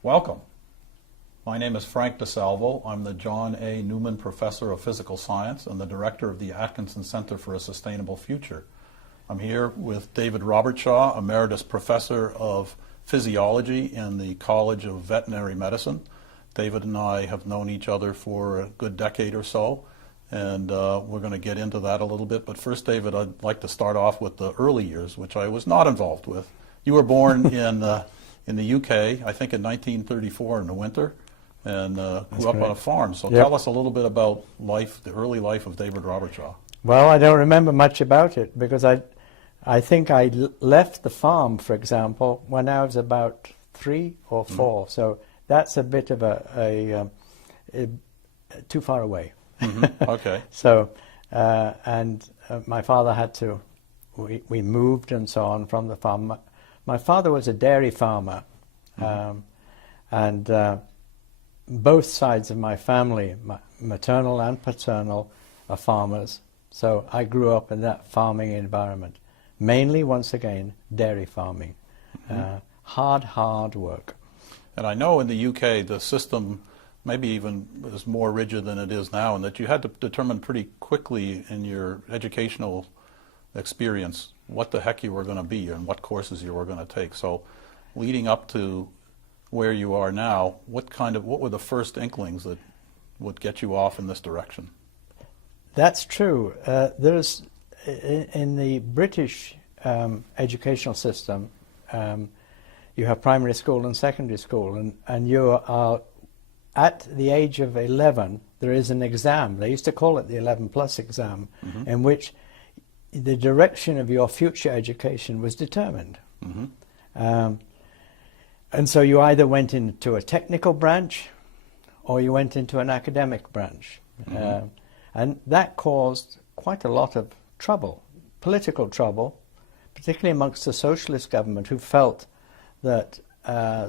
Welcome. My name is Frank DiSalvo. I'm the John A. Newman Professor of Physical Science and the Director of the Atkinson Center for a Sustainable Future. I'm here with David Robertshaw, Emeritus Professor of Physiology in the College of Veterinary Medicine. David and I have known each other for a good decade or so, and we're going to get into that a little bit. But first, David, I'd like to start off with the early years, which I was not involved with. You were born in the UK, I think in 1934 in the winter, and grew up on a farm. So tell us a little bit about life, the early life of David Robertshaw. Well, I don't remember much about it because I think I left the farm, for example, when I was about 3 or 4. Mm-hmm. So that's a bit of a too far away. Mm-hmm. Okay. So, my father had to, we moved and so on from the farm. My father was a dairy farmer, mm-hmm. And both sides of my family, maternal and paternal, are farmers. So I grew up in that farming environment, mainly, once again, dairy farming. Mm-hmm. Hard work. And I know in the UK the system maybe even is more rigid than it is now, and that you had to determine pretty quickly in your educational experience what the heck you were going to be and what courses you were going to take. So leading up to where you are now, what were the first inklings that would get you off in this direction? That's true. There's in the British educational system, you have primary school and secondary school, and you are at the age of 11. There is an exam. They used to call it the 11 plus exam, mm-hmm. in which the direction of your future education was determined. Mm-hmm. And so you either went into a technical branch or you went into an academic branch. Mm-hmm. And that caused quite a lot of trouble, political trouble, particularly amongst the socialist government, who felt that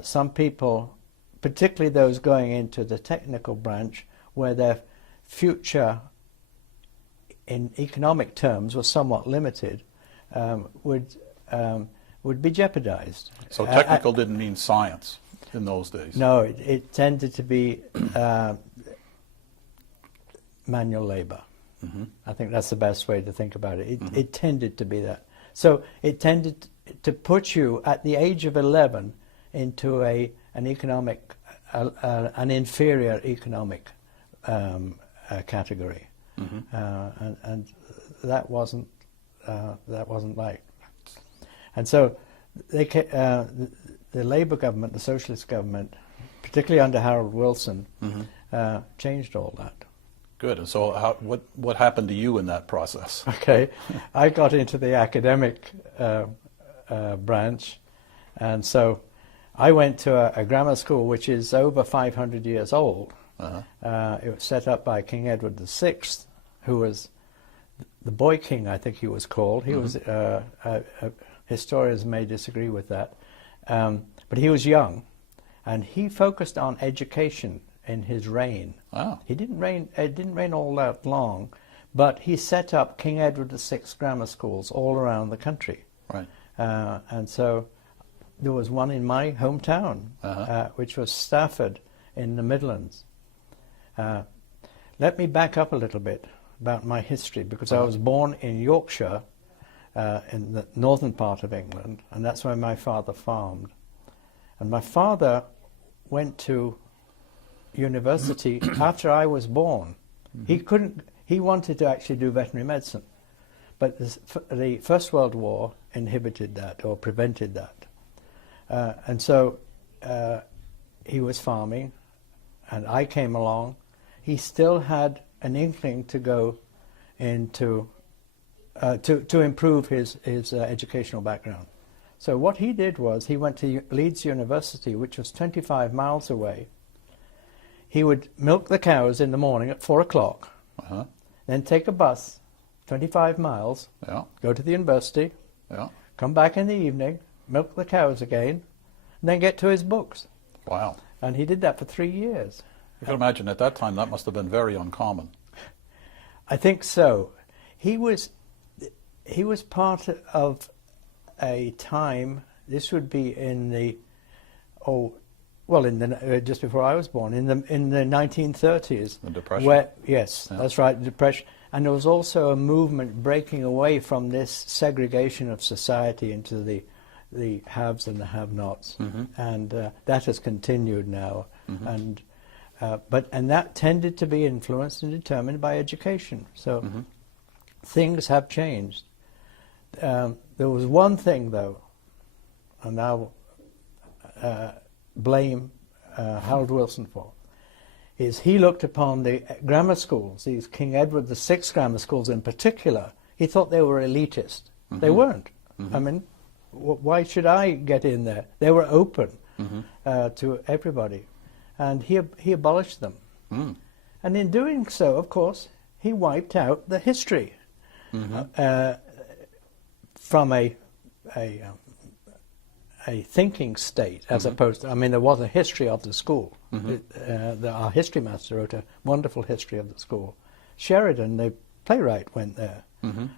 some people, particularly those going into the technical branch, where their future in economic terms was somewhat limited, would be jeopardized. So technical didn't mean science in those days? No, it tended to be manual labor. Mm-hmm. I think that's the best way to think about it. Mm-hmm. It tended to be that. So it tended to put you at the age of 11 into an economic, an inferior economic category. Mm-hmm. And that wasn't right. And so the Labour government, the socialist government, particularly under Harold Wilson, mm-hmm. Changed all that. Good. And so what happened to you in that process? Okay. I got into the academic branch, and so I went to a grammar school which is over 500 years old. Uh-huh. It was set up by King Edward VI, who was the boy king, I think he was called. He mm-hmm. was, historians may disagree with that, but he was young, and he focused on education in his reign. Wow. It didn't reign all that long, but he set up King Edward VI grammar schools all around the country. Right. And so there was one in my hometown, uh-huh. Which was Stafford in the Midlands. Let me back up a little bit about my history, because I was born in Yorkshire, in the northern part of England, and that's where my father farmed. And my father went to university after I was born. Mm-hmm. He wanted to actually do veterinary medicine, but the First World War inhibited that, or prevented that. And so he was farming, and I came along. He still had an inkling to go into to improve his educational background. So what he did was he went to Leeds University, which was 25 miles away. He would milk the cows in the morning at 4 o'clock, then take a bus 25 miles, go to the university, come back in the evening, milk the cows again, and then get to his books. Wow. And he did that for 3 years. You can imagine at that time that must have been very uncommon. I think so. He was part of a time, this would be in the, just before I was born, in the 1930s. The Depression. Yes, that's right, the Depression. And there was also a movement breaking away from this segregation of society into the haves and the have-nots, and that has continued now. And that tended to be influenced and determined by education. So things have changed. There was one thing, though, and I'll blame Harold Wilson for, is he looked upon the grammar schools, these King Edward VI grammar schools in particular, he thought they were elitist. They weren't. I mean, why should I get in there? They were open to everybody. And he abolished them. And in doing so, of course, he wiped out the history from a thinking state, as opposed to, I mean, there was a history of the school. Our history master wrote a wonderful history of the school. Sheridan, the playwright, went there.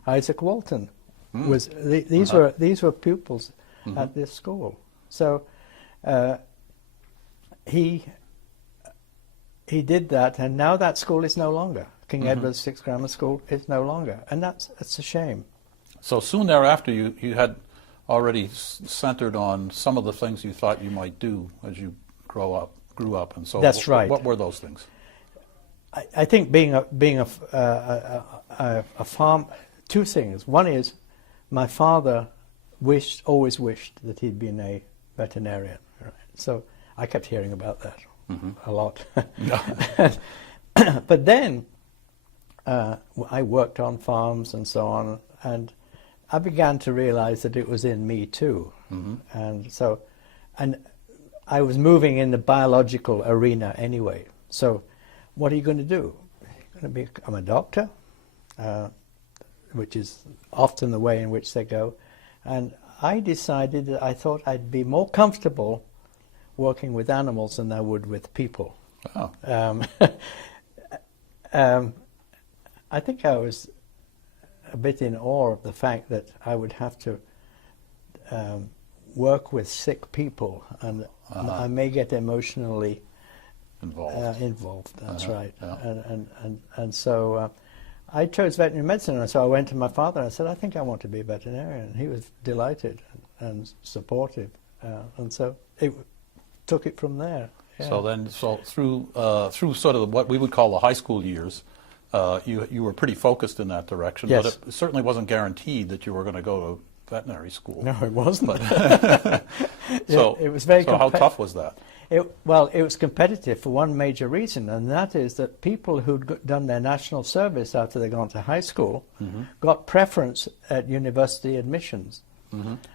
Isaac Walton was. These were pupils at this school. So he did that, and now that school is no longer. King Edward VI Grammar School is no longer, and that's a shame. So soon thereafter, you had already centered on some of the things you thought you might do as you grew up, and so that's right. What were those things? I think being a farm, two things. One is my father always wished that he'd been a veterinarian. Right? So I kept hearing about that a lot. But then I worked on farms and so on, and I began to realize that it was in me too. And I was moving in the biological arena anyway. So what are you going to do? I'm a doctor, which is often the way in which they go. And I decided that I thought I'd be more comfortable working with animals than I would with people. Oh. I think I was a bit in awe of the fact that I would have to work with sick people, and I may get emotionally involved. That's right. Yeah. And so I chose veterinary medicine, and so I went to my father and I said, I think I want to be a veterinarian. And he was delighted and supportive, and so it took it from there. Yeah. So through sort of what we would call the high school years, you were pretty focused in that direction, yes. But it certainly wasn't guaranteed that you were going to go to veterinary school. No, it wasn't. So it was very. So how tough was that? It was competitive for one major reason, and that is that people who'd done their national service after they'd gone to high school got preference at university admissions.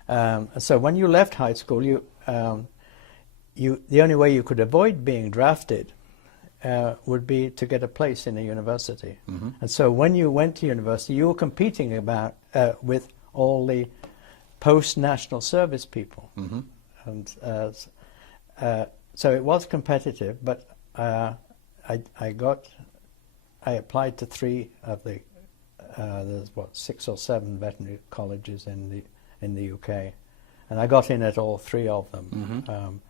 So when you left high school, the only way you could avoid being drafted would be to get a place in a university. And so when you went to university, you were competing with all the post-national service people. And so it was competitive, but I applied to 3 of the there's 6 or 7 veterinary colleges in the UK, and I got in at all 3 of them.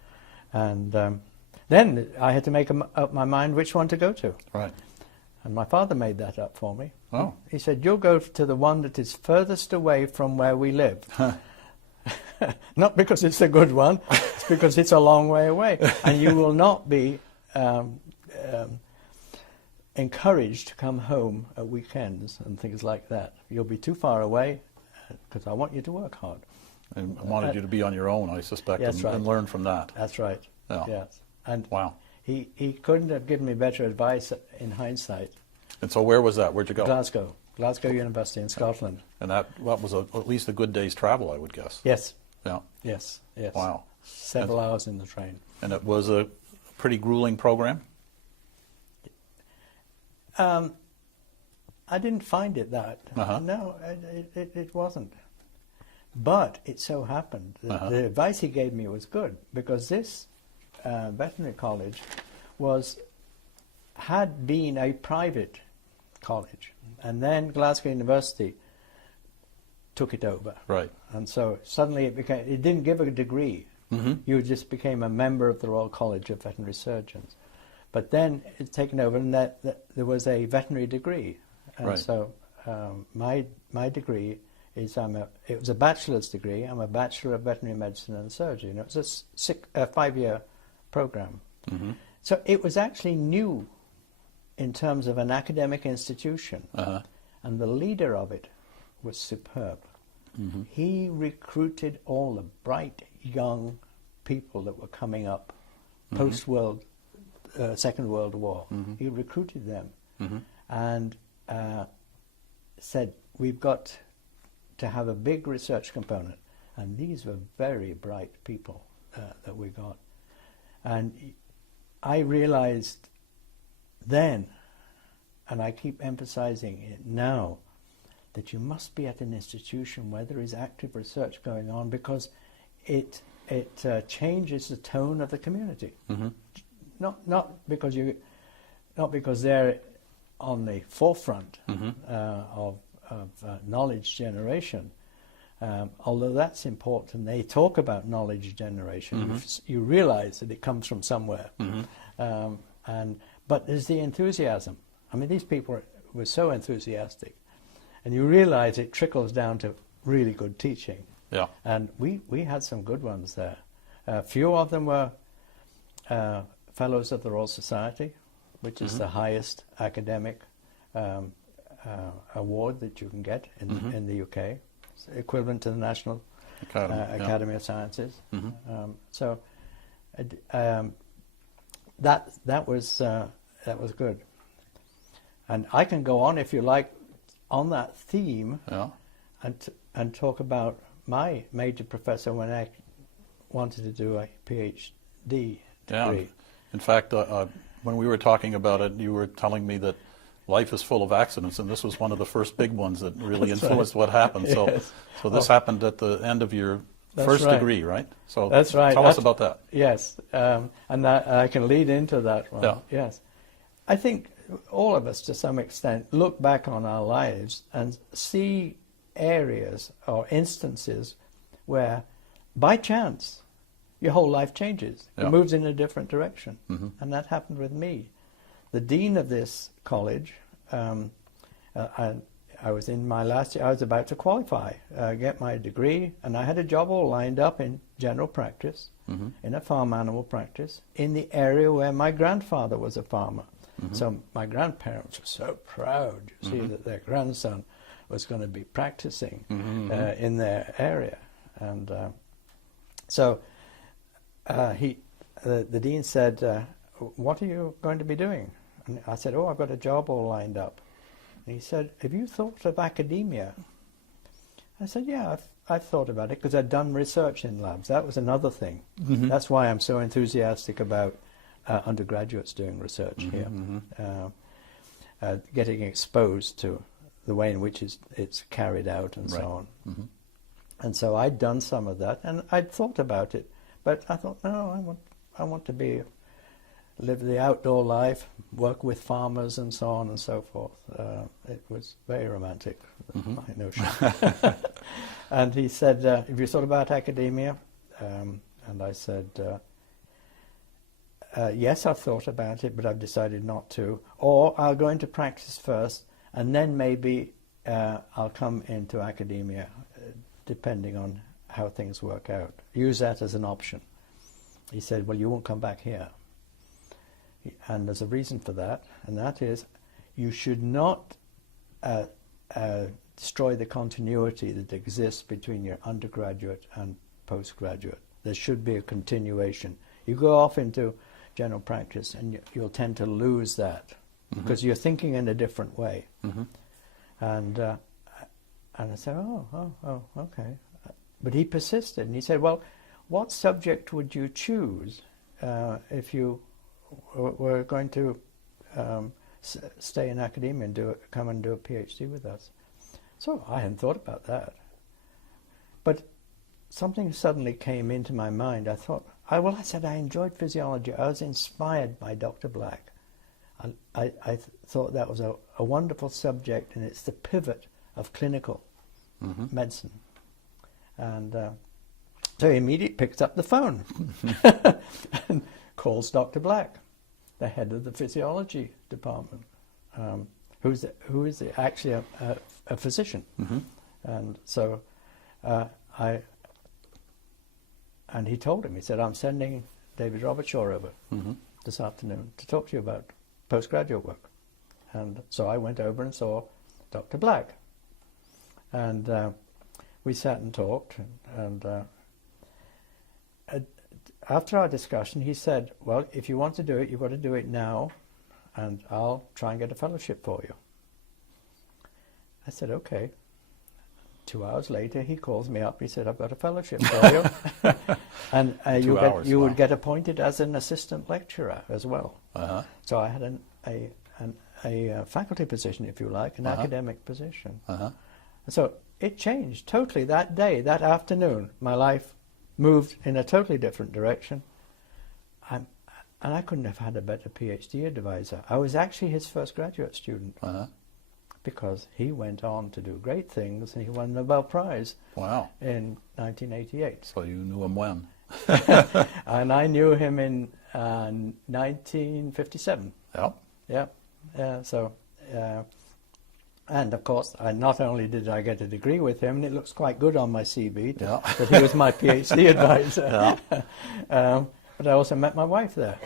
Then I had to make up my mind which one to go to. Right. And my father made that up for me. Oh. He said, you'll go to the one that is furthest away from where we live. Not because it's a good one, it's because it's a long way away. And you will not be encouraged to come home at weekends and things like that. You'll be too far away because I want you to work hard. And I wanted you to be on your own, I suspect, and learn from that. That's right. Yeah. Yes. And wow. He couldn't have given me better advice in hindsight. And so where was that? Where'd you go? Glasgow University in Scotland. And that was at least a good day's travel, I would guess. Yes. Yeah. Yes, yes. Wow. Several hours in the train. And it was a pretty grueling program? I didn't find it that. Uh-huh. No, it wasn't. But it so happened that the advice he gave me was good, because this veterinary college had been a private college, and then Glasgow University took it over. Right. And so suddenly it didn't give a degree. Mm-hmm. You just became a member of the Royal College of Veterinary Surgeons. But then it's taken over, and that there was a veterinary degree. And Right. so my degree is it was a bachelor's degree. I'm a Bachelor of Veterinary Medicine and Surgery. And it was a 5-year program. Mm-hmm. So it was actually new in terms of an academic institution. Uh-huh. And the leader of it was superb. Mm-hmm. He recruited all the bright young people that were coming up post-World Second World War. Mm-hmm. He recruited them Mm-hmm. and said, we've got to have a big research component. And these were very bright people that we got. And I realized then, and I keep emphasizing it now, that you must be at an institution where there is active research going on, because it changes the tone of the community. Mm-hmm. Not because they're on the forefront of knowledge generation, although that's important. They talk about knowledge generation. You realize that it comes from somewhere, but there's the enthusiasm. I mean, these people were so enthusiastic, and you realize it trickles down to really good teaching. Yeah. And we had some good ones there. A few of them were Fellows of the Royal Society, which is the highest academic award that you can get in the UK. It's equivalent to the National Academy of Sciences. So that was good. And I can go on, if you like, on that theme, and talk about my major professor when I wanted to do a PhD degree. Yeah. In fact, when we were talking about it, you were telling me that life is full of accidents, and this was one of the first big ones that really influenced what happened. Yes. So this happened at the end of your first degree, right? So that's right. Tell us about that. Yes, and that I can lead into that one. Yeah. Yes, I think all of us, to some extent, look back on our lives and see areas or instances where, by chance, your whole life changes. Yeah. It moves in a different direction. And that happened with me. The dean of this college, I was in my last year, I was about to qualify, get my degree, and I had a job all lined up in general practice, in a farm animal practice, in the area where my grandfather was a farmer. So my grandparents were so proud, you see, that their grandson was going to be practicing in their area. And so the dean said, what are you going to be doing? And I said, I've got a job all lined up. And he said, have you thought of academia? I said, yeah, I've thought about it, because I'd done research in labs. That was another thing. That's why I'm so enthusiastic about undergraduates doing research here, getting exposed to the way in which it's carried out and so on. And so I'd done some of that, and I'd thought about it, but I thought, no, I want to live the outdoor life, work with farmers and so on and so forth. It was very romantic, my notion. And he said, have you thought about academia? And I said, yes, I've thought about it, but I've decided not to. Or I'll go into practice first, and then maybe I'll come into academia, depending on how things work out. Use that as an option. He said, well, you won't come back here. And there's a reason for that, and that is you should not destroy the continuity that exists between your undergraduate and postgraduate. There should be a continuation. You go off into general practice and you'll tend to lose that because you're thinking in a different way. And I said, oh, okay. but he persisted, and he said, well, what subject would you choose if you were going to stay in academia and come and do a PhD with us? So I hadn't thought about that. But something suddenly came into my mind. I thought, I said I enjoyed physiology. I was inspired by Dr. Black. I thought that was a wonderful subject, and it's the pivot of clinical medicine. And so he immediately picks up the phone and calls Dr. Black, the head of the physiology department, who is actually a physician. And so and he told him, he said, I'm sending David Robertshaw over this afternoon to talk to you about postgraduate work. And so I went over and saw Dr. Black. And we sat and talked. And after our discussion, he said, well, if you want to do it, you've got to do it now, and I'll try and get a fellowship for you. I said, okay. 2 hours later, he calls me up. He said, I've got a fellowship for you. And you would get appointed as an assistant lecturer as well. So I had a faculty position, if you like, an academic position. So it changed totally that day, that afternoon. My life moved in a totally different direction. And I couldn't have had a better PhD advisor. I was actually his first graduate student. Because he went on to do great things, and he won the Nobel Prize in 1988. So you knew him when? And I knew him in 1957. And of course, not only did I get a degree with him, and it looks quite good on my CV, that he was my PhD advisor. But I also met my wife there,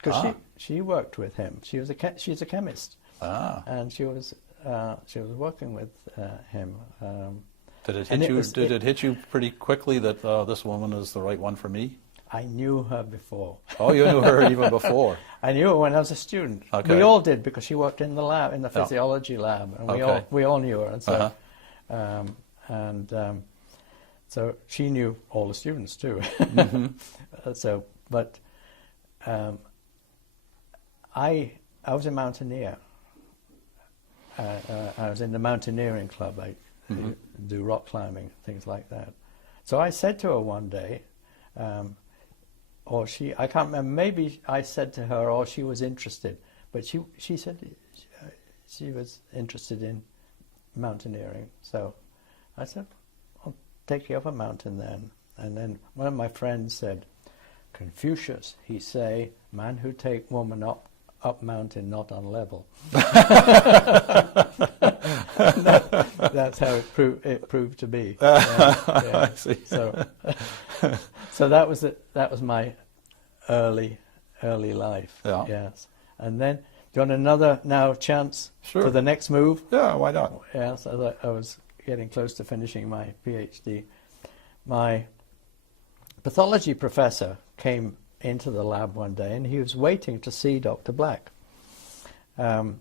because she worked with him. She's a chemist, and she was working with him. Did it hit you pretty quickly that this woman is the right one for me? I knew her before. Oh, you knew her even before? I knew her when I was a student. Okay. We all did, because she worked in the lab, in the physiology lab, and we all knew her. And so, so she knew all the students too. But I was a mountaineer. I was in the mountaineering club. I do rock climbing, things like that. So I said to her one day, I can't remember, maybe I said to her, or she was interested, but she said she was interested in mountaineering. So I said, I'll take you up a mountain then. And then one of my friends said, Confucius, he say, man who take woman up mountain, not on level. That's how it proved to be. I see. So that was my early life. Yes. And then, do you want another chance for the next move? Yeah, why not? Yes, I was getting close to finishing my PhD. My pathology professor came into the lab one day, and he was waiting to see Dr. Black. And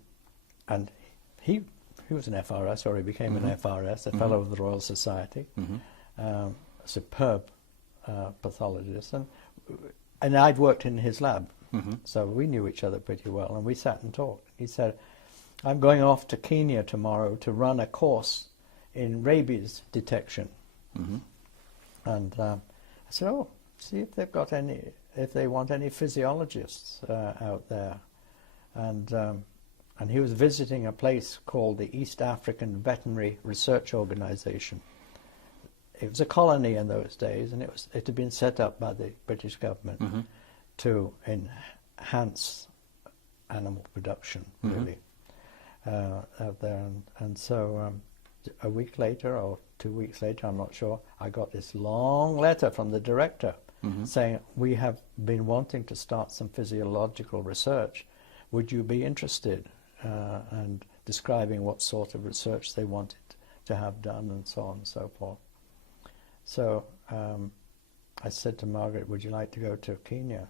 he was an FRS, or he became an FRS, a Fellow of the Royal Society, a superb pathologist. And I'd worked in his lab, so we knew each other pretty well, and we sat and talked. He said, I'm going off to Kenya tomorrow to run a course in rabies detection. And I said, oh, see if they've got if they want any physiologists out there. And he was visiting a place called the East African Veterinary Research Organization. It was a colony in those days, and it had been set up by the British government to enhance animal production, really, out there. And so a week later, or 2 weeks later, I'm not sure, I got this long letter from the director saying, we have been wanting to start some physiological research. Would you be interested? And describing what sort of research they wanted to have done, and so on and so forth. So I said to Margaret, would you like to go to Kenya?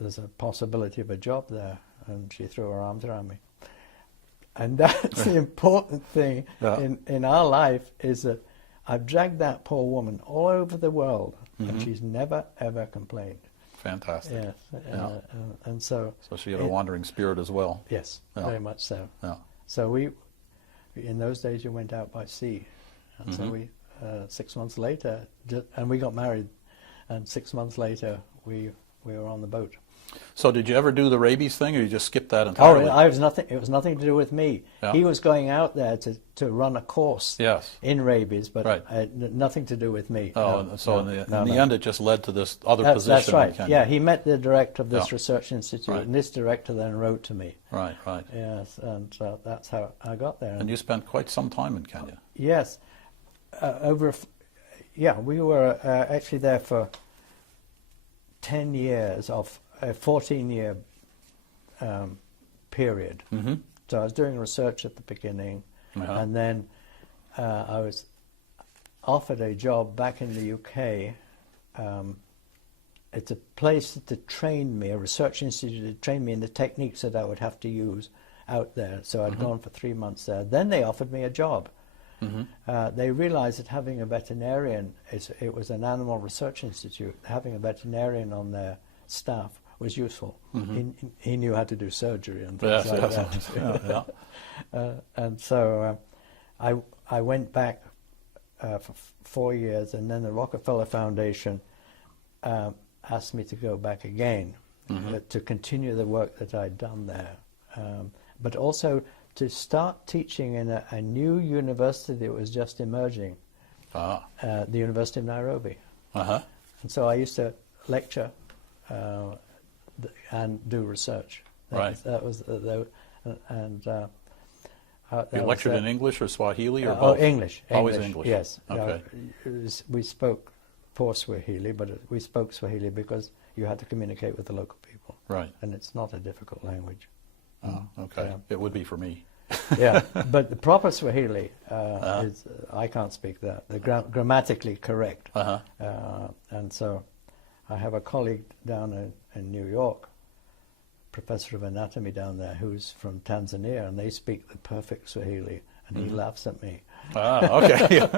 There's a possibility of a job there. And she threw her arms around me. And that's the important thing in our life, is that I've dragged that poor woman all over the world, and Mhm. she's never, ever complained. Fantastic. Yes. Yeah. And so... So she had a wandering spirit as well. Yes, Yeah. very much so. Yeah. So we, in those days, you went out by sea. And so Mhm. we, 6 months later, and we got married, and 6 months later, we were on the boat. So did you ever do the rabies thing, or you just skipped that Oh, entirely? it was nothing to do with me. Yeah. He was going out there to run a course Yes. in rabies, but Right. nothing to do with me. Oh, No, and so in the no. end, it just led to this other That's position. right. in Kenya. Yeah, he met the director of this Yeah. research institute, Right. and this director then wrote to me. Right, right. Yes, and that's how I got there. And you spent quite some time in Kenya. Yes, we were actually there for 10 years of a 14-year period. Mm-hmm. So I was doing research at the beginning, Uh-huh. and then I was offered a job back in the UK. It's a place to train me, a research institute to train me in the techniques that I would have to use out there. So I'd Mm-hmm. gone for 3 months there. Then they offered me a job. Mm-hmm. They realized that having a veterinarian, it was an animal research institute, having a veterinarian on their staff was useful. Mhm. He knew how to do surgery and things Yes, like yes. that. Yeah, yeah. And so I went back for 4 years, and then the Rockefeller Foundation asked me to go back again to continue the work that I'd done there, but also to start teaching in a new university that was just emerging, Ah. the University of Nairobi. Uh-huh. And so I used to lecture and do research. Right. That was You lectured in English or Swahili or oh, both? English. Always English. Yes. Okay. We spoke poor Swahili, but we spoke Swahili because you had to communicate with the local people. Right. And it's not a difficult language. Oh, okay. Yeah. It would be for me. Yeah, but the proper Swahili is, I can't speak that. The grammatically correct. Uh-huh. And so I have a colleague down in New York, professor of anatomy down there, who's from Tanzania, and they speak the perfect Swahili, and he laughs at me. Ah, okay.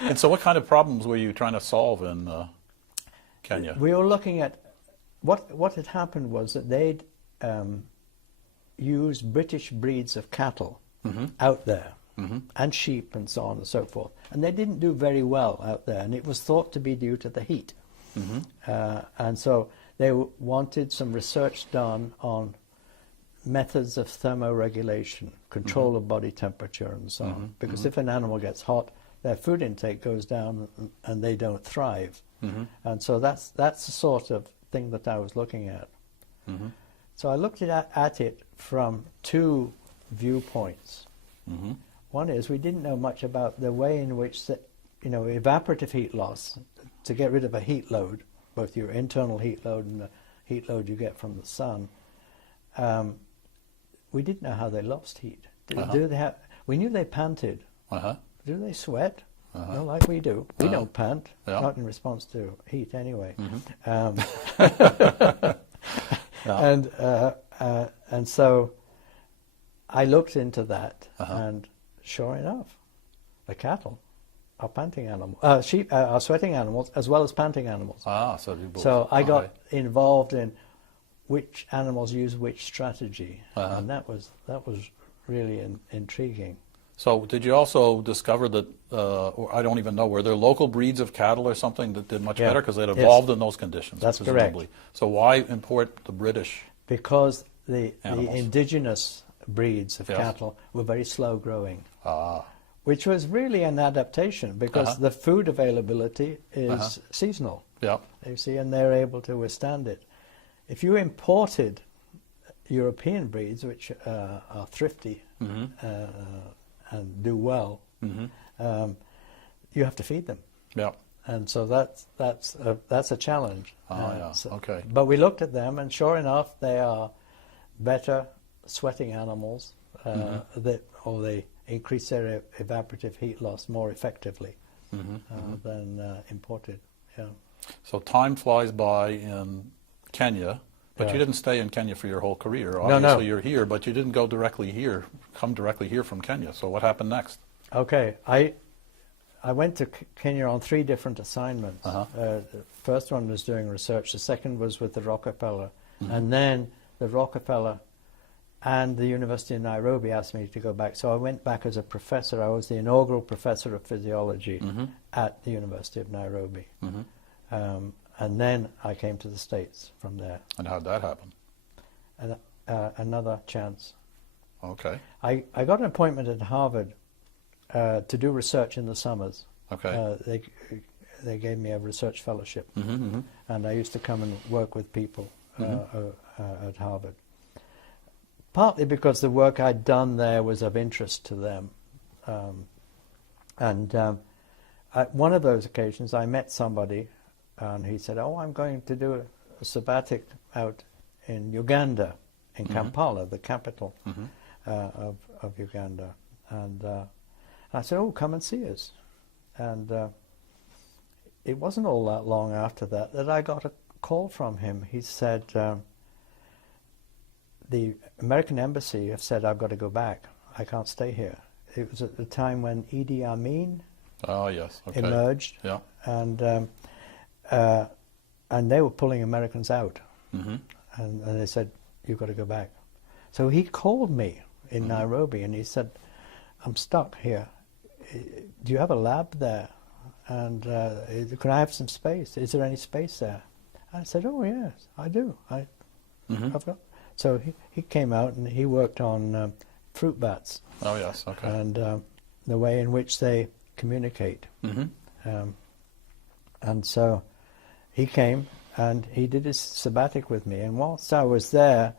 And so what kind of problems were you trying to solve in Kenya? We were looking at, what had happened was that they'd used British breeds of cattle out there, and sheep and so on and so forth, and they didn't do very well out there, and it was thought to be due to the heat. And so they wanted some research done on methods of thermoregulation, control of body temperature and so on, because if an animal gets hot, their food intake goes down and they don't thrive. And so that's the sort of thing that I was looking at. So I looked at it from two viewpoints. One is we didn't know much about the way in which evaporative heat loss, to get rid of a heat load, both your internal heat load and the heat load you get from the sun. We didn't know how they lost heat. We knew they panted. Do they sweat? No, like we do. We don't pant, not in response to heat anyway. And so I looked into that, and sure enough, the cattle are panting animals. Sheep are sweating animals as well as panting animals. Ah, so you both. So I got involved in which animals use which strategy, and that was really intriguing. So did you also discover that, or I don't even know, were there local breeds of cattle or something that did much better because they'd evolved in those conditions? That's presumably. correct. So why import the British? Because the Animals. indigenous breeds of cattle were very slow growing, Ah, which was really an adaptation because the food availability is seasonal. yeah. You see, and they're able to withstand it. If you imported European breeds, which are thrifty and do well, you have to feed them. Yeah. And so that's a challenge. Okay. But we looked at them, and sure enough, they are better sweating animals, or they increase their evaporative heat loss more effectively than imported. Yeah. So time flies by in Kenya, but Yeah. you didn't stay in Kenya for your whole career. No. Obviously, you're here, but you didn't come directly here from Kenya. So what happened next? Okay, I went to Kenya on 3 different assignments. The first one was doing research. The second was with the Rockefeller. And then the Rockefeller and the University of Nairobi asked me to go back. So I went back as a professor. I was the inaugural professor of physiology at the University of Nairobi. And then I came to the States from there. And how'd that happen? And, another chance. Okay. I got an appointment at Harvard to do research in the summers. Okay. They gave me a research fellowship, and I used to come and work with people at Harvard. Partly because the work I'd done there was of interest to them. At one of those occasions, I met somebody, and he said, "Oh, I'm going to do a sabbatic out in Uganda, in Kampala, the capital of Uganda." And I said, "Oh, come and see us." And it wasn't all that long after that I got a call from him. He said, "The American Embassy have said I've got to go back. I can't stay here." It was at the time when Idi Amin emerged, and they were pulling Americans out. And they said, "You've got to go back." So he called me in Nairobi, and he said, "I'm stuck here. Do you have a lab there? And can I have some space? Is there any space there?" I said, "Oh, yes, I do. I've got." So he came out, and he worked on fruit bats. Oh, yes, okay. And the way in which they communicate. And so he came, and he did his sabbatic with me. And whilst I was there,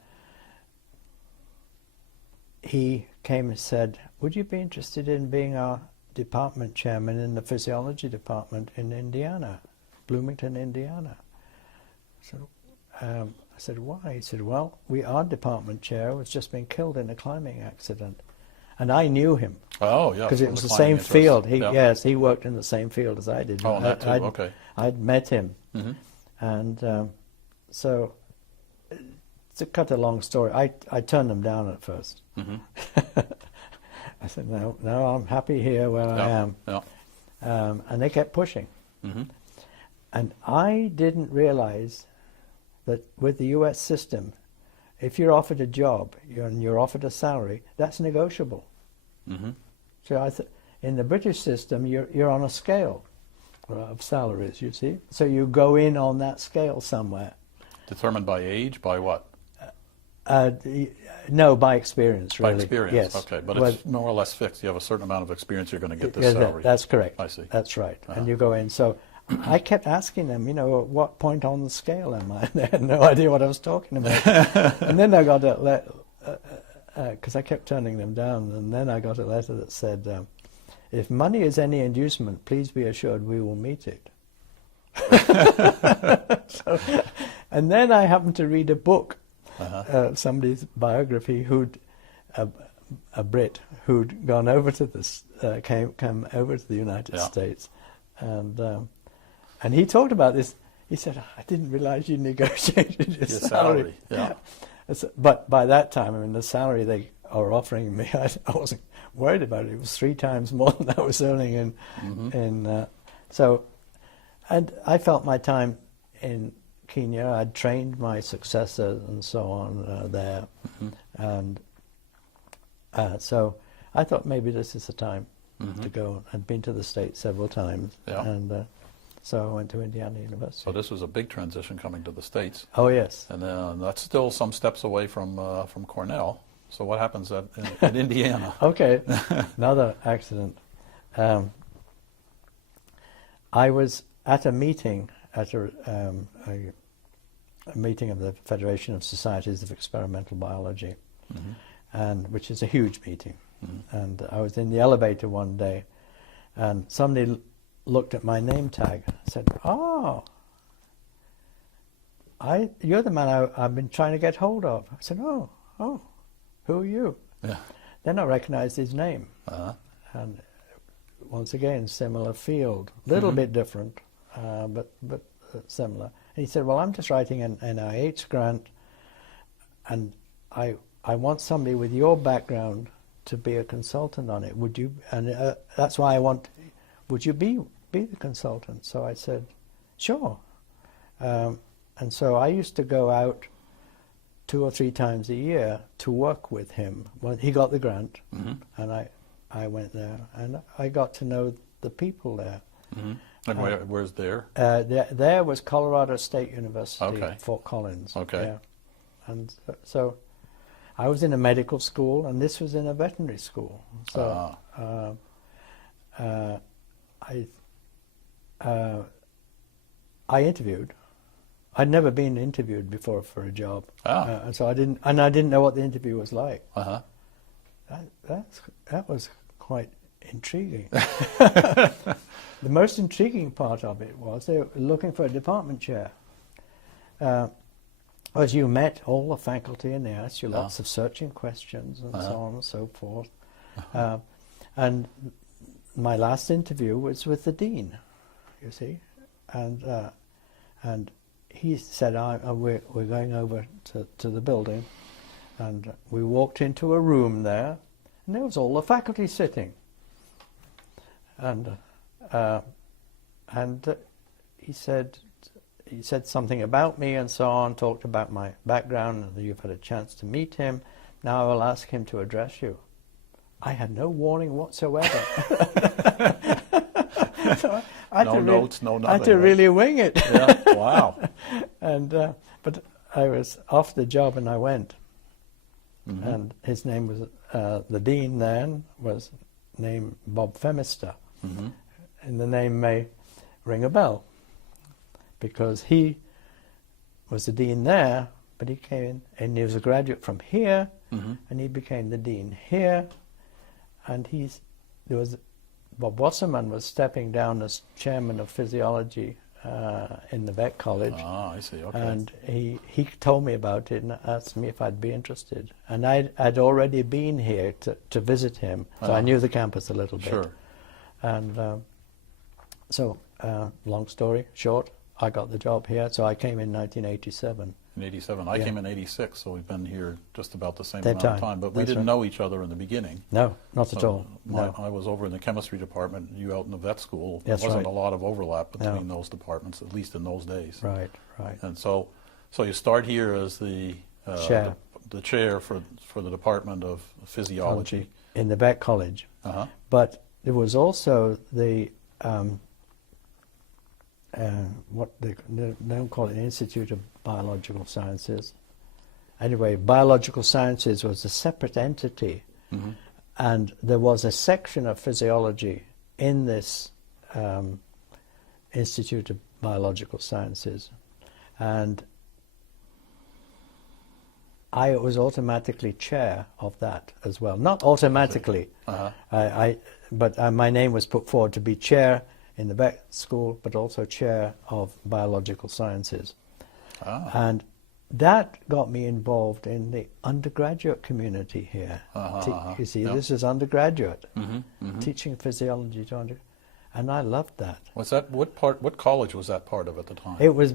he came and said, "Would you be interested in being our department chairman in the physiology department in Indiana, Bloomington, Indiana?" So I said, "Why?" He said, "Well, our department chair was just been killed in a climbing accident." And I knew him. Oh, yeah. Because it was the same field. Yes, he worked in the same field as I did. Oh, and that too, okay. I'd met him. And so, to cut a long story, I turned them down at first. I said, no, I'm happy here where I am. And they kept pushing. And I didn't realize that with the U.S. system, if you're offered a job and you're offered a salary, that's negotiable. So in the British system, you're on a scale of salaries, you see. So you go in on that scale somewhere. Determined by age, by what? No, by experience, really. By experience, yes. Okay. But it's more or less fixed. You have a certain amount of experience, you're going to get this salary. That's correct. I see. That's right. And you go in. So I kept asking them, at what point on the scale am I? They had no idea what I was talking about. And then I got a because I kept turning them down, and then I got a letter that said, "If money is any inducement, please be assured we will meet it." And then I happened to read a book, somebody's biography, a Brit who'd gone over to this, come over to the United States, and he talked about this. He said, "I didn't realize you negotiated your salary." But by that time, the salary they are offering me, I wasn't worried about it. It was 3 times more than I was earning and I felt my time in Kenya. I'd trained my successor and so on there, and so I thought maybe this is the time to go. I'd been to the States several times, and so I went to Indiana University. So this was a big transition coming to the States. Oh, yes. And then that's still some steps away from Cornell. So what happens at Indiana? Okay, another accident. I was at a meeting, at a meeting of the Federation of Societies of Experimental Biology, and which is a huge meeting. And I was in the elevator one day, and somebody looked at my name tag and said, "Oh, you're the man I've been trying to get hold of." I said, "Oh, who are you?" Then I recognized his name. And once again, similar field, little bit different, but similar. And he said, "Well, I'm just writing an NIH grant, and I want somebody with your background to be a consultant on it. Would you?" And that's why I want would you be the consultant? So I said, sure. And so I used to go out 2 or 3 times a year to work with him. Well, he got the grant, and I went there, and I got to know the people there. And where's there? There was Colorado State University, Okay. Fort Collins. Okay. Yeah. And so I was in a medical school, and this was in a veterinary school. So I interviewed. I'd never been interviewed before for a job, and so I didn't know what the interview was like. That was quite intriguing. The most intriguing part of it was they were looking for a department chair. As you met all the faculty, and they asked you lots of searching questions and so on and so forth. And my last interview was with the dean, you see, and he said, we're going over to the building, and we walked into a room there, and there was all the faculty sitting, and he said something about me and so on, talked about my background, and you've had a chance to meet him. Now I will ask him to address you. I had no warning whatsoever. So no notes, no nothing. I had to really wing it. Yeah, wow. And but I was off the job, and I went. And his name was the dean then was named Bob Femister, and the name may ring a bell because he was the dean there, but he came in, and he was a graduate from here, and he became the dean here, and Bob Wasserman was stepping down as chairman of physiology in the vet college. I see, okay. And he told me about it and asked me if I'd be interested. And I'd already been here to visit him, so I knew the campus a little bit. Sure. And so, long story short, I got the job here, so I came in 1987. In 87. I came in 86, so we've been here just about the same That amount of time. But we didn't know each other in the beginning. No, not at all. No. I was over in the chemistry department, you out in the vet school. That's There wasn't right. a lot of overlap between those departments, at least in those days. Right, right. And so you start here as the Chair. the chair for the Department of Physiology. In the vet college. But there was also the what they don't call it, Institute of Biological Sciences. Anyway, Biological Sciences was a separate entity, and there was a section of physiology in this Institute of Biological Sciences, and I was automatically chair of that as well. Not automatically, but my name was put forward to be chair in the vet school, but also chair of biological sciences. And that got me involved in the undergraduate community here. You see, this is undergraduate, teaching physiology to undergraduate. And I loved that. Was that what college was that part of at the time? It was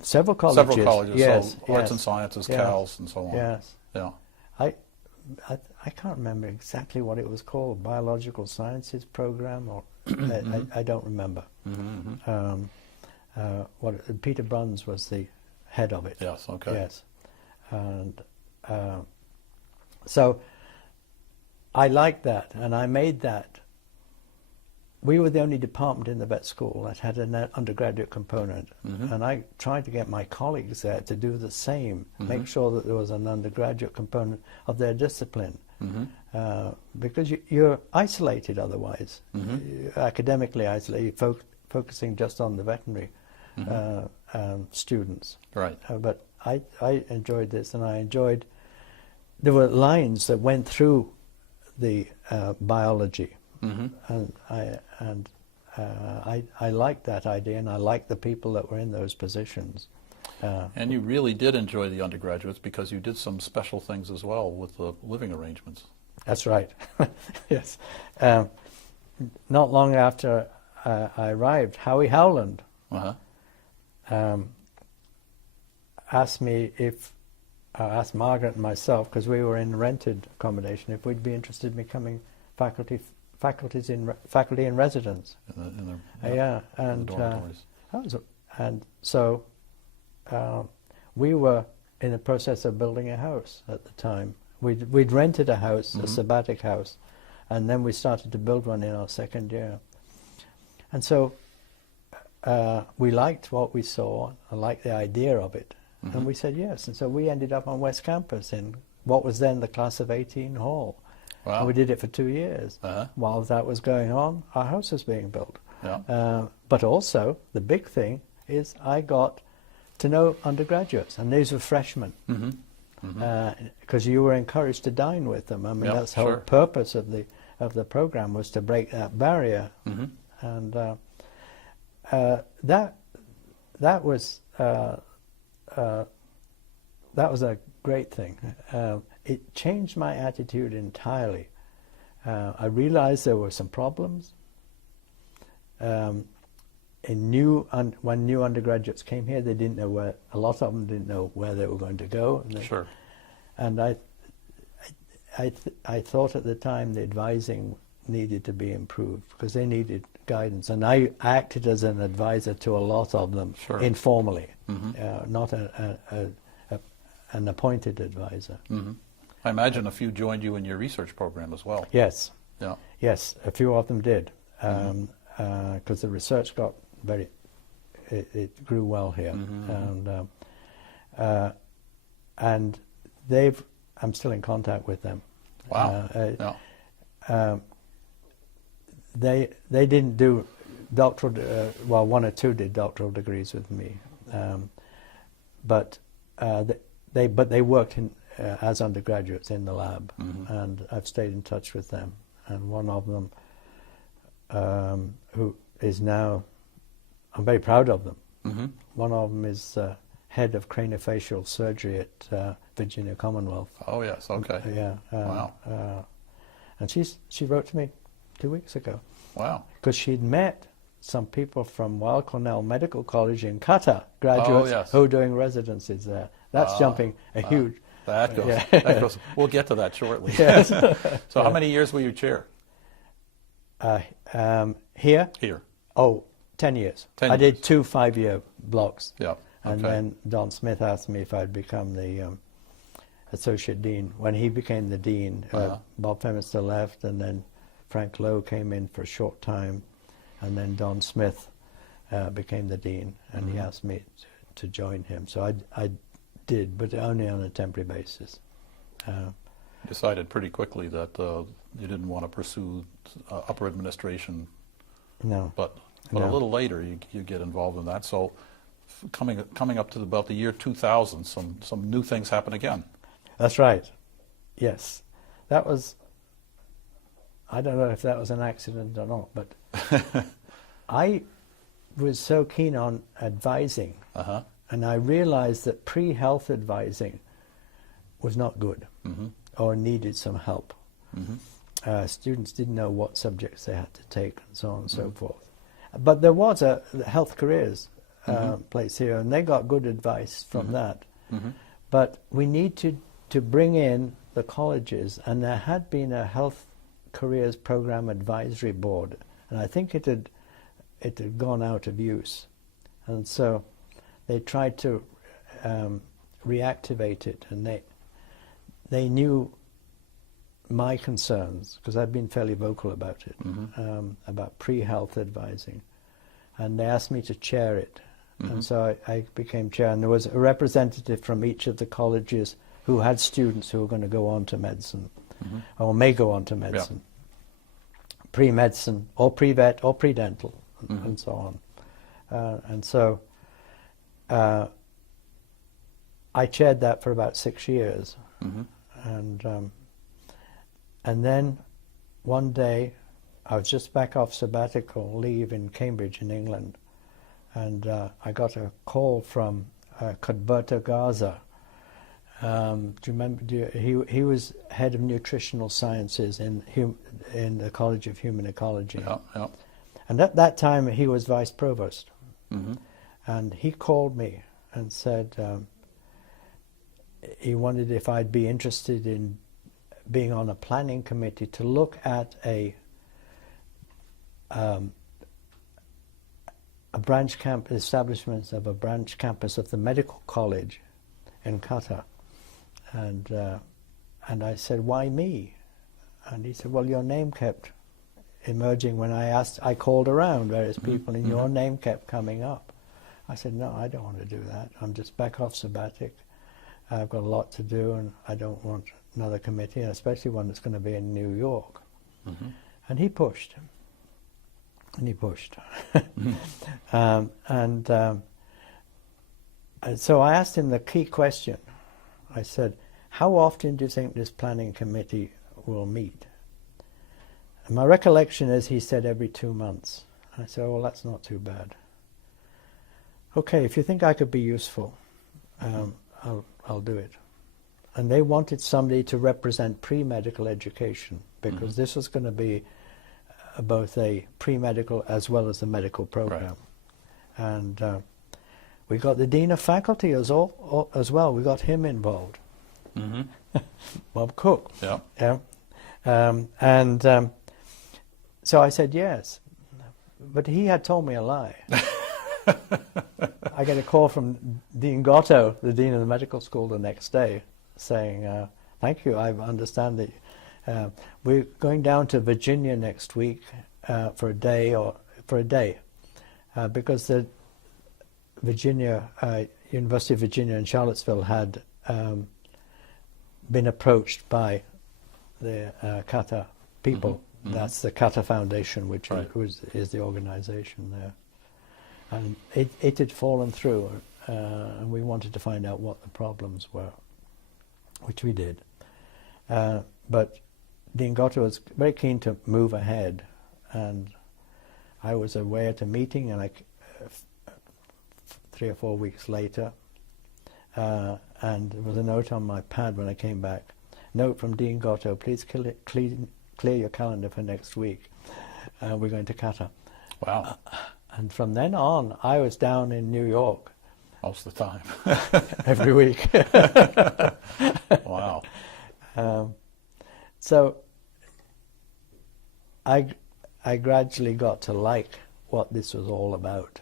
several colleges. Several colleges, yes, so arts and sciences, Cals, and so on. Yes. Yeah. I can't remember exactly what it was called, biological sciences program, or I don't remember. Peter Bruns was the head of it. Yes, okay. Yes. And so I liked that, and I made that. We were the only department in the vet school that had an undergraduate component, and I tried to get my colleagues there to do the same, make sure that there was an undergraduate component of their discipline, because you're isolated otherwise, you're academically isolated, focusing just on the veterinary students. Right. But I enjoyed this, and I enjoyed, there were lines that went through the biology. And I liked that idea, and I liked the people that were in those positions. And you really did enjoy the undergraduates because you did some special things as well with the living arrangements. That's right. Yes. Not long after I arrived, Howie Howland asked me asked Margaret and myself, because we were in rented accommodation, if we'd be interested in becoming faculty faculty in residence. In Yeah, the and dormitories. and so we were in the process of building a house at the time. We'd rented a house, a sabbatic house, and then we started to build one in our second year. And so we liked what we saw, and liked the idea of it, and we said yes. And so we ended up on West Campus in what was then the Class of 18 hall. Wow. And we did it for 2 years. While that was going on, our house was being built. Yeah. But also, the big thing is I got to know undergraduates, and these were freshmen, because you were encouraged to dine with them. I mean, Yeah, that's the whole purpose of the program, was to break that barrier, and that was a great thing. It changed my attitude entirely. I realized there were some problems. When new undergraduates came here, they didn't know where. A lot of them didn't know where they were going to go. And I thought at the time the advising needed to be improved, because they needed guidance, and I acted as an advisor to a lot of them informally, not an appointed advisor. I imagine a few joined you in your research program as well. Yes. Yeah. Yes, a few of them did, because the research got it grew well here, and I'm still in contact with them. Wow. They didn't do doctoral, well, one or two did doctoral degrees with me, but they worked as undergraduates in the lab, and I've stayed in touch with them. And one of them, who is now, I'm very proud of them. One of them is head of craniofacial surgery at Virginia Commonwealth. Oh yes, okay. Yeah. Wow. And she wrote to me 2 weeks ago. Wow. Because she'd met some people from Weill Cornell Medical College in Qatar, graduates who were doing residencies there. That's jumping a huge... That goes. We'll get to that shortly. Yes. So how many years were you chair? Here? Here. Oh, 10 years. 10 I years. did 2 5-year blocks. Yeah. And then Don Smith asked me if I'd become the associate dean. When he became the dean, Bob Femister left, and then Frank Lowe came in for a short time, and then Don Smith became the dean, and he asked me to join him. So I did, but only on a temporary basis. Decided pretty quickly that you didn't want to pursue upper administration. No. But a little later you get involved in that. So coming up to about the year 2000, some new things happen again. That's right. Yes. That was, I don't know if that was an accident or not, but I was so keen on advising, and I realized that pre-health advising was not good, or needed some help. Students didn't know what subjects they had to take, and so on and so forth. But there was a health careers place here, and they got good advice from that. But we need to bring in the colleges, and there had been a health careers program advisory board, and I think it had gone out of use, and so they tried to reactivate it, and they knew my concerns, because I've been fairly vocal about it, about pre-health advising, and they asked me to chair it. And so I became chair, and there was a representative from each of the colleges who had students who were going to go on to medicine, or may go on to medicine, pre-medicine, or pre-vet, or pre-dental, and so on. And so I chaired that for about 6 years. And then one day, I was just back off sabbatical leave in Cambridge in England, and I got a call from Cuthberto Garza. Do you remember? He was head of nutritional sciences in the College of Human Ecology. And at that time, he was vice provost. And he called me and said he wondered if I'd be interested in being on a planning committee to look at a establishment of a branch campus of the medical college in Qatar, and I said, why me? And he said, well, your name kept emerging when I called around various people, and your name kept coming up. I said, no, I don't want to do that. I'm just back off sabbatic. I've got a lot to do, and I don't want another committee, and especially one that's going to be in New York. And he pushed. And he pushed. And so I asked him the key question. I said, how often do you think this planning committee will meet? And my recollection is he said every 2 months. And I said, oh, well, that's not too bad. Okay, if you think I could be useful, I'll do it. And they wanted somebody to represent pre-medical education, because this was going to be both a pre-medical as well as a medical program. Right. And we got the Dean of Faculty as well. We got him involved. Bob Cook. Yeah. So I said yes. But he had told me a lie. I get a call from Dean Gatto, the Dean of the Medical School, the next day, saying, thank you, I understand that we're going down to Virginia next week for a day, because the University of Virginia in Charlottesville had been approached by the Qatar people. That's the Qatar Foundation, which is the organization there. And it had fallen through, and we wanted to find out what the problems were, which we did. But Dean Gatto was very keen to move ahead, and I was away at a meeting, and 3 or 4 weeks later, and there was a note on my pad when I came back. Note from Dean Gatto, please clear your calendar for next week. We're going to Qatar. Wow. And from then on, I was down in New York. Most of the time. Every week. Wow. So I gradually got to like what this was all about.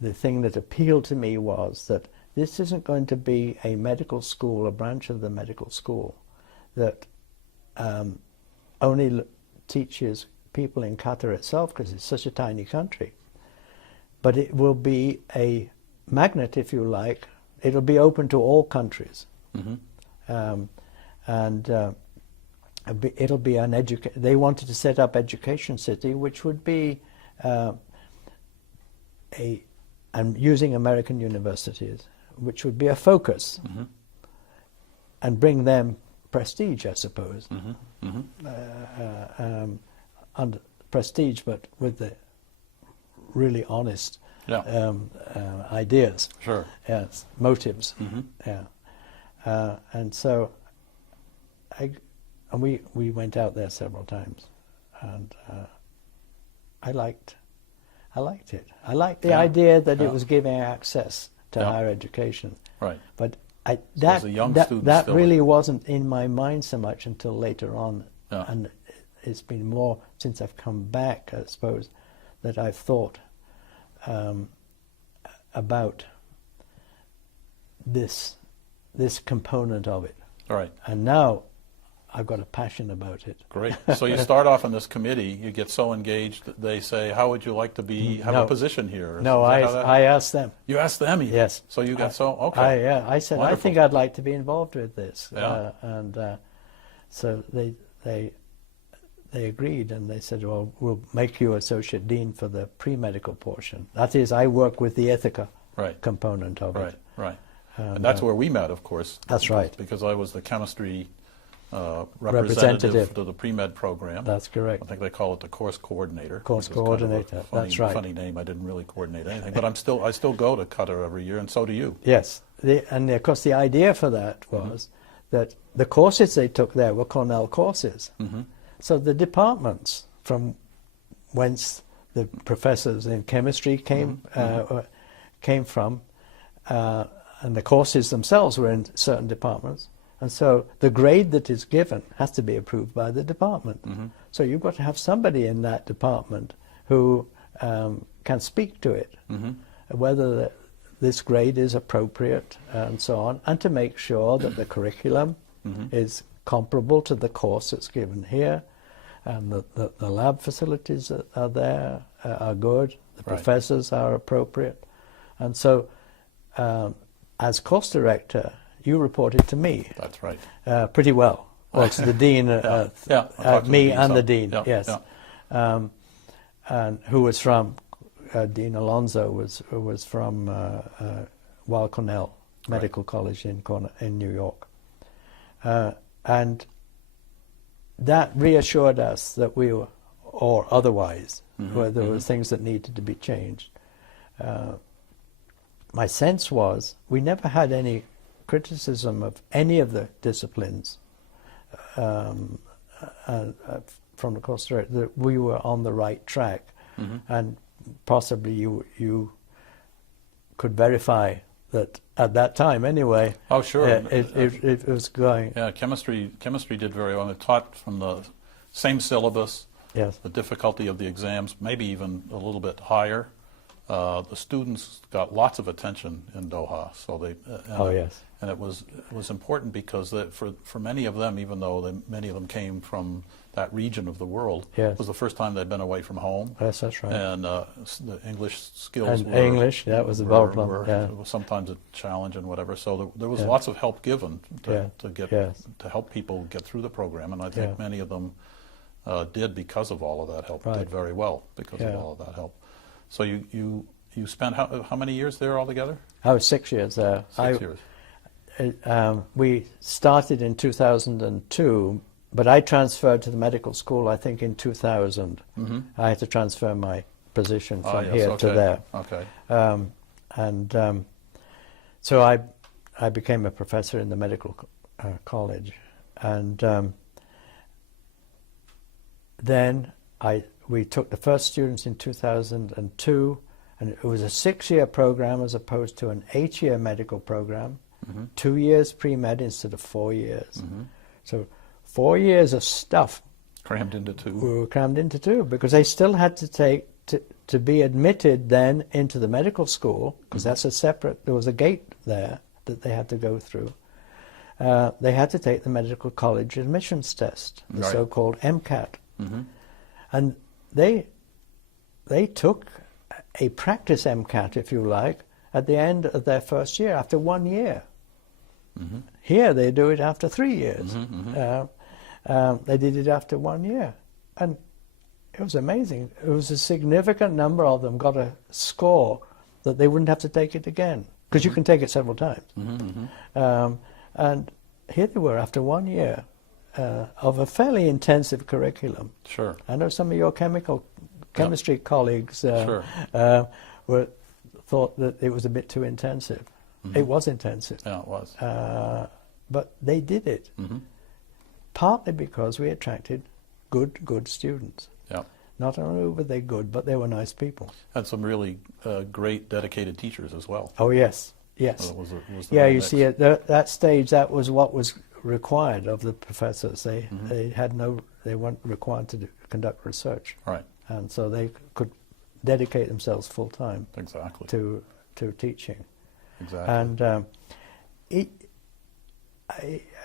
The thing that appealed to me was that this isn't going to be a medical school, a branch of the medical school, that only teaches people in Qatar itself, because it's such a tiny country. But it will be a magnet, if you like. It'll be open to all countries. It'll be an they wanted to set up Education City, which would be and using American universities, which would be a focus, and bring them prestige, I suppose. Under prestige, but with the really honest ideas. Sure. Yes, motives. Yeah. And so we went out there several times, and I liked it. I liked the idea that it was giving access to higher education. Right. But that really wasn't in my mind so much until later on, and it's been more since I've come back, I suppose, that I've thought about this component of it. Right. And now I've got a passion about it. Great. So you start off on this committee, you get so engaged that they say, how would you like to have a position here? No, I asked them. You asked them? Yes. So you got okay. I said, Wonderful. I think I'd like to be involved with this. Yeah. So they agreed, and they said, well, we'll make you Associate Dean for the pre-medical portion. That is, I work with the Ithaca component of it. Right. And that's where we met, of course. That's right. Because I was the chemistry representative to the pre-med program. That's correct. I think they call it the course coordinator. Course coordinator. Kind of funny, that's right. Funny name. I didn't really coordinate anything, but I still go to Qatar every year, and so do you. Yes, and of course the idea for that was that the courses they took there were Cornell courses. So the departments from whence the professors in chemistry came from, and the courses themselves were in certain departments. And so the grade that is given has to be approved by the department. So you've got to have somebody in that department who can speak to it, whether this grade is appropriate and so on, and to make sure that the curriculum is comparable to the course that's given here, and that the lab facilities that are there are good, the professors are appropriate. And so as course director, you reported to me. That's right. Pretty well. Well, to the dean, me and the dean, yes. And who was from, Dean Alonso was from Weill Cornell Medical College in New York. And that reassured us that we were, or otherwise, where there were things that needed to be changed. My sense was we never had any criticism of any of the disciplines from the course director, that we were on the right track. And possibly you could verify that at that time anyway. Oh, sure. It was going. Yeah, chemistry did very well. It taught from the same syllabus. Yes. The difficulty of the exams, maybe even a little bit higher. The students got lots of attention in Doha, so they. Oh yes. And it was important because for many of them, even though many of them came from that region of the world, yes, it was the first time they'd been away from home. Yes, that's right. And the English skills and English, that was the problem. It was sometimes a challenge and whatever. So there was lots of help given to help people get through the program, and I think many of them did because of all of that help. Did very well because of all of that help. So you spent how many years there altogether? I was 6 years there. 6 years. We started in 2002, but I transferred to the medical school, I think, in 2000. I had to transfer my position from here to there. Okay. So I became a professor in the medical college. And then we took the first students in 2002, and it was a 6-year program as opposed to an 8-year medical program. 2 years pre-med instead of 4 years. So 4 years of stuff crammed into 2. We were crammed into 2 because they still had to take to be admitted then into the medical school, because that's a separate. There was a gate there that they had to go through. They had to take the medical college admissions test, the so-called MCAT, and they took a practice MCAT, if you like, at the end of their first year, after 1 year. Here they do it after 3 years. They did it after 1 year. And it was amazing. It was a significant number of them got a score that they wouldn't have to take it again, because you can take it several times. And here they were after 1 year of a fairly intensive curriculum. Sure. I know some of your chemistry colleagues thought that it was a bit too intensive. It was intensive. Yeah, it was. But they did it, partly because we attracted good students. Yeah. Not only were they good, but they were nice people. Had some really great, dedicated teachers as well. Oh yes, yes. So it was you mix. See, at that stage, that was what was required of the professors. They they weren't required to conduct research. Right. And so they could dedicate themselves full time. Exactly. To teaching. Exactly. And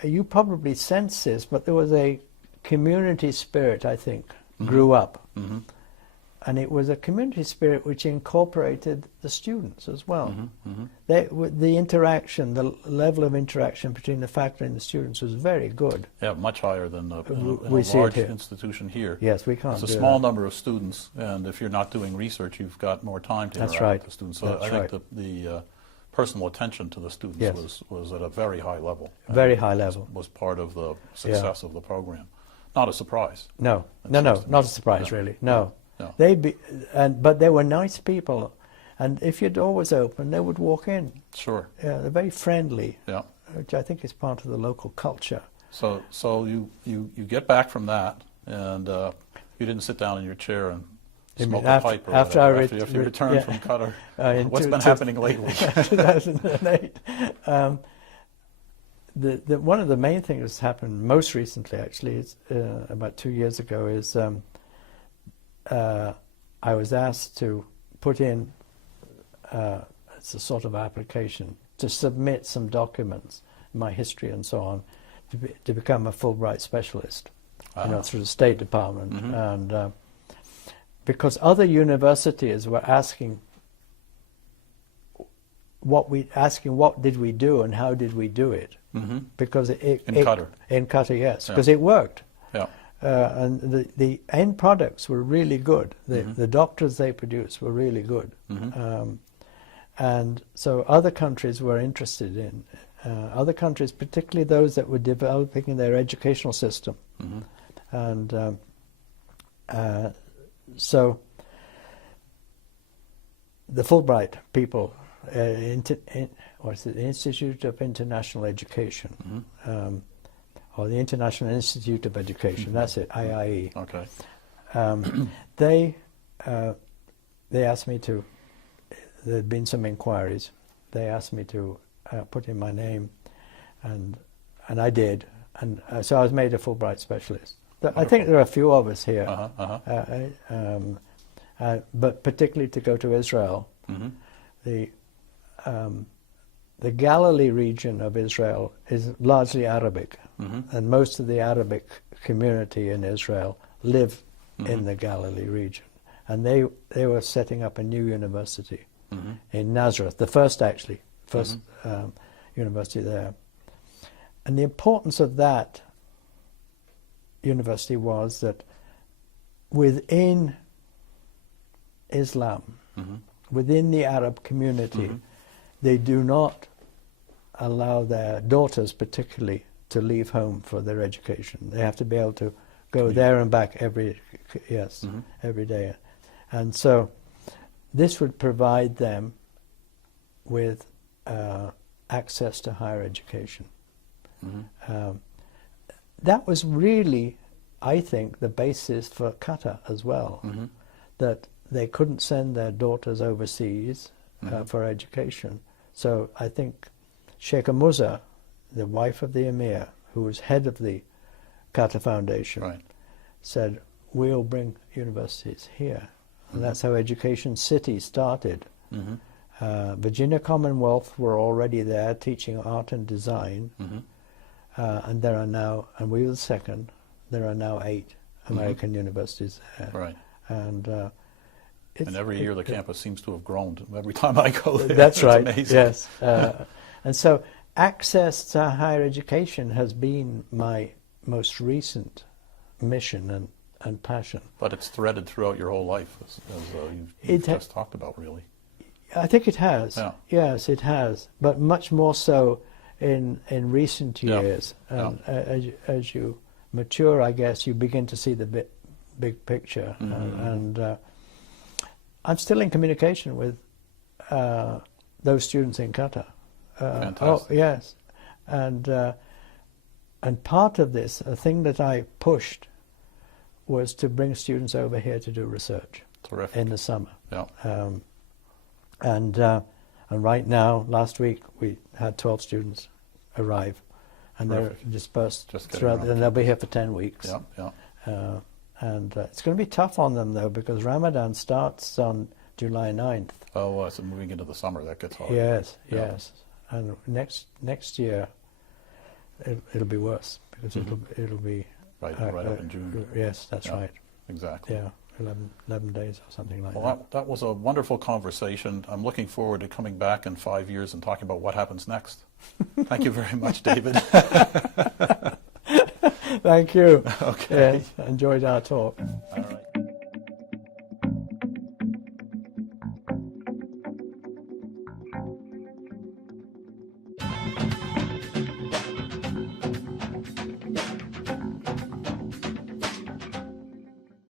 you probably sense this, but there was a community spirit, I think, grew up. And it was a community spirit which incorporated the students as well. The interaction, the level of interaction between the faculty and the students was very good. Yeah, much higher than in a large institution here. Yes, we can't. It's a small number of students, and if you're not doing research, you've got more time to interact with the students. So I think the personal attention to the students was at a very high level. Very high level. Was part of the success of the program. Not a surprise. No, not a surprise, really. No. But they were nice people, and if your door was open, they would walk in. Sure. Yeah, they're very friendly. Yeah. Which I think is part of the local culture. So you get back from that, and you didn't sit down in your chair and smoke a pipe or after whatever. After you returned from Qatar. What's been happening lately? 2008. one of the main things that's happened most recently, actually, is about 2 years ago, is I was asked to put in, it's a sort of application, to submit some documents, my history and so on, to become a Fullbright Specialist, through the State Department. And because other universities were asking what did we do and how did we do it, because in Qatar, yes, because it worked. Yeah. And the end products were really good. The doctors they produced were really good. And so other countries were interested in, other countries, particularly those that were developing their educational system. And so the Fulbright people, what's it, the Institute of International Education, or the International Institute of Education, that's it, IIE. Okay. They asked me to, there had been some inquiries, they asked me to put in my name, and I did, and so I was made a Fulbright Specialist. I think there are a few of us here, but particularly to go to Israel. The Galilee region of Israel is largely Arabic, and most of the Arabic community in Israel live in the Galilee region. And they were setting up a new university in Nazareth, the first university there. And the importance of that university was that within Islam, within the Arab community, they do not allow their daughters particularly to leave home for their education. They have to be able to go there and back every day. And so this would provide them with access to higher education. That was really, I think, the basis for Qatar as well, that they couldn't send their daughters overseas for education. So I think Sheikh Musa, the wife of the Emir, who was head of the Qatar Foundation, said, we'll bring universities here. And that's how Education City started. Virginia Commonwealth were already there teaching art and design. And there are now, and we were the second, there are now 8 American universities there. And every year the campus seems to have grown every time I go there. That's right, amazing. Yes. And so access to higher education has been my most recent mission and passion. But it's threaded throughout your whole life, as you've just talked about, really. I think it has. Yeah. Yes, it has. But much more so in recent years. As you mature, I guess, you begin to see the big picture. And I'm still in communication with those students in Qatar. Fantastic. Oh, yes. And part of this, a thing that I pushed, was to bring students over here to do research. Terrific. In the summer. Yeah. And right now, last week, we had 12 students arrive, and Terrific. They're dispersed throughout, and they'll be here for 10 weeks. And it's going to be tough on them, though, because Ramadan starts on July 9th. Oh, so moving into the summer, that gets hard. Yes. And next year, it'll be worse, because it'll be... Right up in June. Yes, that's right. Exactly. Yeah, 11 days or something like that. Well, that was a wonderful conversation. I'm looking forward to coming back in 5 years and talking about what happens next. Thank you very much, David. Thank you. Okay. Yes, enjoyed our talk. All right.